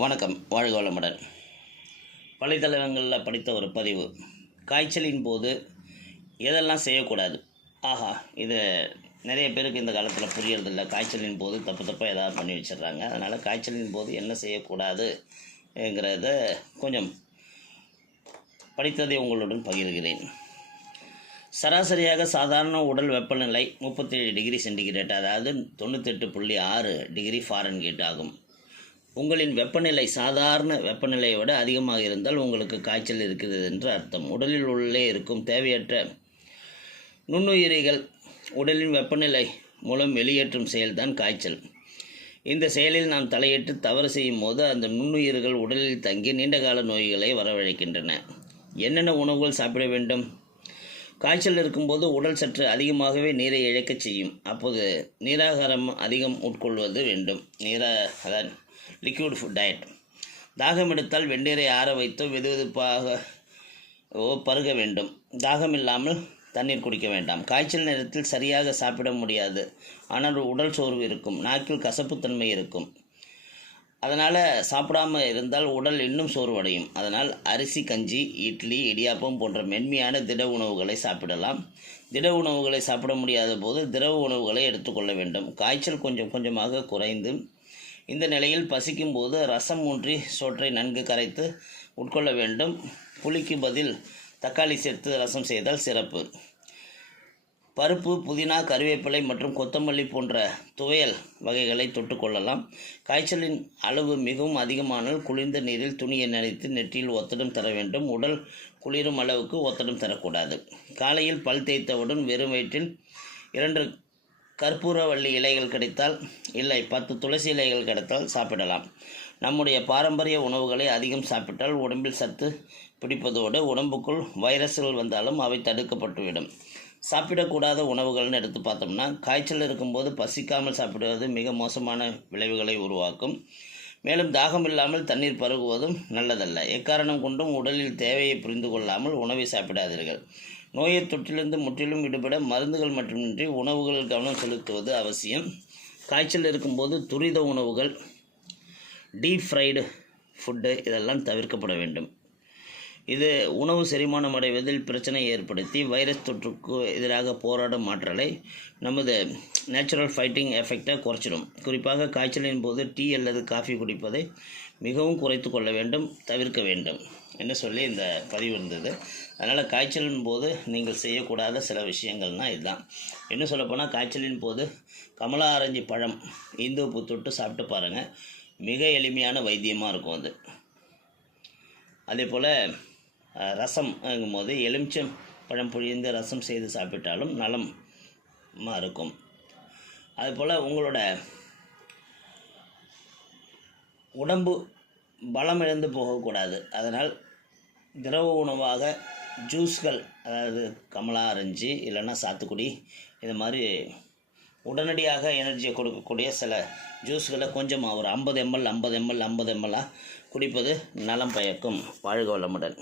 வணக்கம். வாழ்க வளமுடன். வலைத்தளங்களில் படித்த ஒரு பதிவு. காய்ச்சலின் போது எதெல்லாம் செய்யக்கூடாது. ஆஹா, இது நிறைய பேருக்கு இந்த காலத்தில் புரியறதில்ல. காய்ச்சலின் போது தப்பாக ஏதாவது பண்ணி வச்சிடுறாங்க. அதனால் காய்ச்சலின் போது என்ன செய்யக்கூடாதுங்கிறத கொஞ்சம் படித்ததை உங்களுடன் பகிர்கிறேன். சராசரியாக சாதாரண உடல் வெப்பநிலை 37 டிகிரி சென்டிகிரேட், அதாவது 98.6 டிகிரி ஃபாரன்ஹீட் ஆகும். உங்களின் வெப்பநிலை சாதாரண வெப்பநிலையை விட அதிகமாக இருந்தால் உங்களுக்கு காய்ச்சல் இருக்கிறது என்று அர்த்தம். உடலில் உள்ளே இருக்கும் தேவையற்ற நுண்ணுயிரிகள் உடலின் வெப்பநிலை மூலம் வெளியேற்றும் செயல்தான் காய்ச்சல். இந்த செயலில் நாம் தலையிட்டு தவறு செய்யும் போது அந்த நுண்ணுயிர்கள் உடலில் தங்கி நீண்டகால நோய்களை வரவழைக்கின்றன. என்னென்ன உணவுகள் சாப்பிட வேண்டும்? காய்ச்சல் இருக்கும்போது உடல் சற்று அதிகமாகவே நீரை இழக்கச் செய்யும். அப்போது நீராகாரம் அதிகம் உட்கொள்வது வேண்டும். அதான் லிக்விட் ஃபுட் டயட். தாகம் எடுத்தால் வெந்நீரை ஆற வைத்தோ வெதுவெதுப்பாக பருக வேண்டும். தாகம் இல்லாமல் தண்ணீர் குடிக்க வேண்டாம். காய்ச்சல் நேரத்தில் சரியாக சாப்பிட முடியாது, ஆனால் உடல் சோர்வு இருக்கும், நாக்கில் கசப்புத்தன்மை இருக்கும். அதனால் சாப்பிடாமல் இருந்தால் உடல் இன்னும் சோர்வடையும். அதனால் அரிசி, கஞ்சி, இட்லி, இடியாப்பம் போன்ற மென்மையான திட உணவுகளை சாப்பிடலாம். திட உணவுகளை சாப்பிட முடியாத போது திரவ உணவுகளை எடுத்துக்கொள்ள வேண்டும். காய்ச்சல் கொஞ்சம் கொஞ்சமாக குறைந்து இந்த நிலையில் பசிக்கும் போது ரசம் ஊன்றி சோற்றை நன்கு கரைத்து உட்கொள்ள வேண்டும். புளிக்கு பதில் தக்காளி சேர்த்து ரசம் செய்தால் சிறப்பு. பருப்பு, புதினா, கறிவேப்பிலை மற்றும் கொத்தமல்லி போன்ற துவையல் வகைகளை தொட்டுக்கொள்ளலாம். காய்ச்சலின் அளவு மிகவும் அதிகமானால் குளிர்ந்த நீரில் துணியை நனைத்து நெற்றியில் ஒத்தடம் தர வேண்டும். உடல் குளிரும் அளவுக்கு ஒத்தடம் தரக்கூடாது. காலையில் பல் தேய்த்தவுடன் வெறும் வயிற்றில் 2 கற்பூரவள்ளி இலைகள் கிடைத்தால், இல்லை 10 துளசி இலைகள் கிடைத்தால் சாப்பிடலாம். நம்முடைய பாரம்பரிய உணவுகளை அதிகம் சாப்பிட்டால் உடம்பில் சத்து பிடிப்பதோடு உடம்புக்குள் வைரஸ்கள் வந்தாலும் அவை தடுக்கப்பட்டுவிடும். சாப்பிடக்கூடாத உணவுகள்னு எடுத்து பார்த்தோம்னா, காய்ச்சல் இருக்கும்போது பசிக்காமல் சாப்பிடுவது மிக மோசமான விளைவுகளை உருவாக்கும். மேலும் தாகம் இல்லாமல் தண்ணீர் பருகுவதும் நல்லதல்ல. எக்காரணம் கொண்டும் உடலில் தேவையை புரிந்து கொள்ளாமல் உணவை சாப்பிடாதீர்கள். நோயை தொற்றிலிருந்து முற்றிலும் விடுபட மருந்துகள் மட்டுமின்றி உணவுகளில் கவனம் செலுத்துவது அவசியம். காய்ச்சல் இருக்கும்போது துரித உணவுகள், டீப் ஃப்ரைடு ஃபுட்டு இதெல்லாம் தவிர்க்கப்பட வேண்டும். இது உணவு செரிமானம் அடைவதில் பிரச்சனை ஏற்படுத்தி வைரஸ் தொற்றுக்கு எதிராக போராடும் ஆற்றலை, நமது நேச்சுரல் ஃபைட்டிங் எஃபெக்டை குறைச்சிடும். குறிப்பாக காய்ச்சலின் போது டீ அல்லது காஃபி குடிப்பதை மிகவும் குறைத்து கொள்ள வேண்டும், தவிர்க்க வேண்டும் என்று சொல்லி இந்த பதிவு இருந்தது. அதனால் காய்ச்சலின் போது நீங்கள் செய்யக்கூடாத சில விஷயங்கள்னால் இதுதான். என்ன சொல்லப்போனால், காய்ச்சலின் போது கமலா ஆரஞ்சு பழம் இந்து உப்பு தொட்டு சாப்பிட்டு பாருங்கள். மிக எளிமையான வைத்தியமாக இருக்கும் அது. அதே போல் ரசம் போது எலுமிச்சம் பழம் புழிந்து ரசம் செய்து சாப்பிட்டாலும் நலமாக இருக்கும். அதுபோல் உங்களோட உடம்பு பலம் இழந்து போகக்கூடாது. அதனால் திரவ உணவாக ஜூஸ்கள், அதாவது கமலா ஆரஞ்சு இல்லைன்னா சாத்துக்குடி, இது மாதிரி உடனடியாக எனர்ஜியை கொடுக்கக்கூடிய சில ஜூஸ்களை கொஞ்சமாக ஒரு 50 ml குடிப்பது நலம் பயக்கும். வாழ்க வளமுடன்.